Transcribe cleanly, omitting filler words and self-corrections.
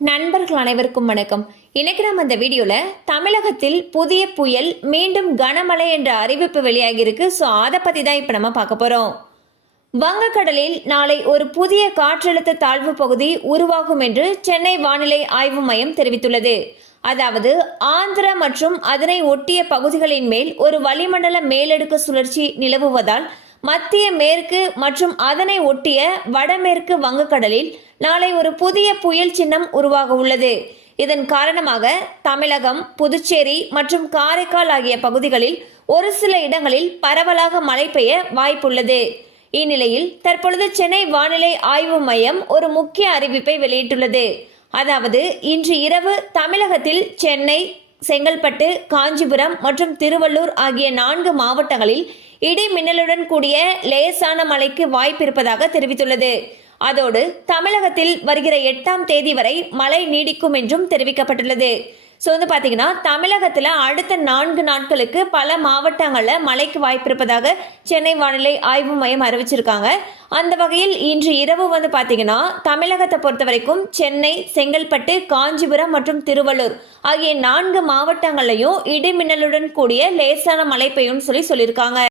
நண்பர்கள் அனைவருக்கும் வணக்கம். இன்னைக்கு நம்ம இந்த வீடியோல தமிழகத்தில் புதிய புயல் மீண்டும் கனமழை என்ற அறிவிப்பு வெளியாகி இருக்கு. ஸோ அதை பத்தி தான் இப்ப நம்ம பார்க்க போறோம். வங்கக்கடலில் நாளை ஒரு புதிய காற்றழுத்த தாழ்வு பகுதி உருவாகும் என்று சென்னை வானிலை ஆய்வு மையம் தெரிவித்துள்ளது. அதாவது ஆந்திரா மற்றும் அதனை ஒட்டிய பகுதிகளின் மேல் ஒரு வளிமண்டல மேலடுக்கு சுழற்சி நிலவுவதால் மத்திய மேற்கு மற்றும் அதனை ஒட்டிய வடமேற்கு வங்கக்கடலில் நாளை ஒரு புதிய புயல் சின்னம் உருவாக உள்ளது. இதன் காரணமாக தமிழகம், புதுச்சேரி மற்றும் காரைக்கால் ஆகிய பகுதிகளில் ஒரு சில இடங்களில் பரவலாக மழை பெய்ய வாய்ப்புள்ளது. இந்நிலையில் தற்பொழுது சென்னை வானிலை ஆய்வு மையம் ஒரு முக்கிய அறிவிப்பை வெளியிட்டுள்ளது. அதாவது இன்று இரவு தமிழகத்தில் சென்னை, செங்கல்பட்டு, காஞ்சிபுரம் மற்றும் திருவள்ளூர் ஆகிய 4 மாவட்டங்களில் இடி மின்னலுடன் கூடிய லேசான மழைக்கு வாய்ப்பு இருப்பதாக தெரிவித்துள்ளது. அதோடு தமிழகத்தில் வருகிற 8ஆம் தேதி வரை மழை நீடிக்கும் என்றும் தெரிவிக்கப்பட்டுள்ளது. ஸோ பார்த்தீங்கன்னா தமிழகத்தில் அடுத்த 4 நாட்களுக்கு பல மாவட்டங்களில் மழைக்கு வாய்ப்பு இருப்பதாக சென்னை வானிலை ஆய்வு மையம் அறிவிச்சிருக்காங்க. அந்த வகையில் இன்று இரவு பார்த்தீங்கன்னா தமிழகத்தை பொறுத்த வரைக்கும் சென்னை, செங்கல்பட்டு, காஞ்சிபுரம் மற்றும் திருவள்ளூர் ஆகிய 4 மாவட்டங்களையும் இடி மின்னலுடன் கூடிய லேசான மழை பெய்யும் சொல்லியிருக்காங்க.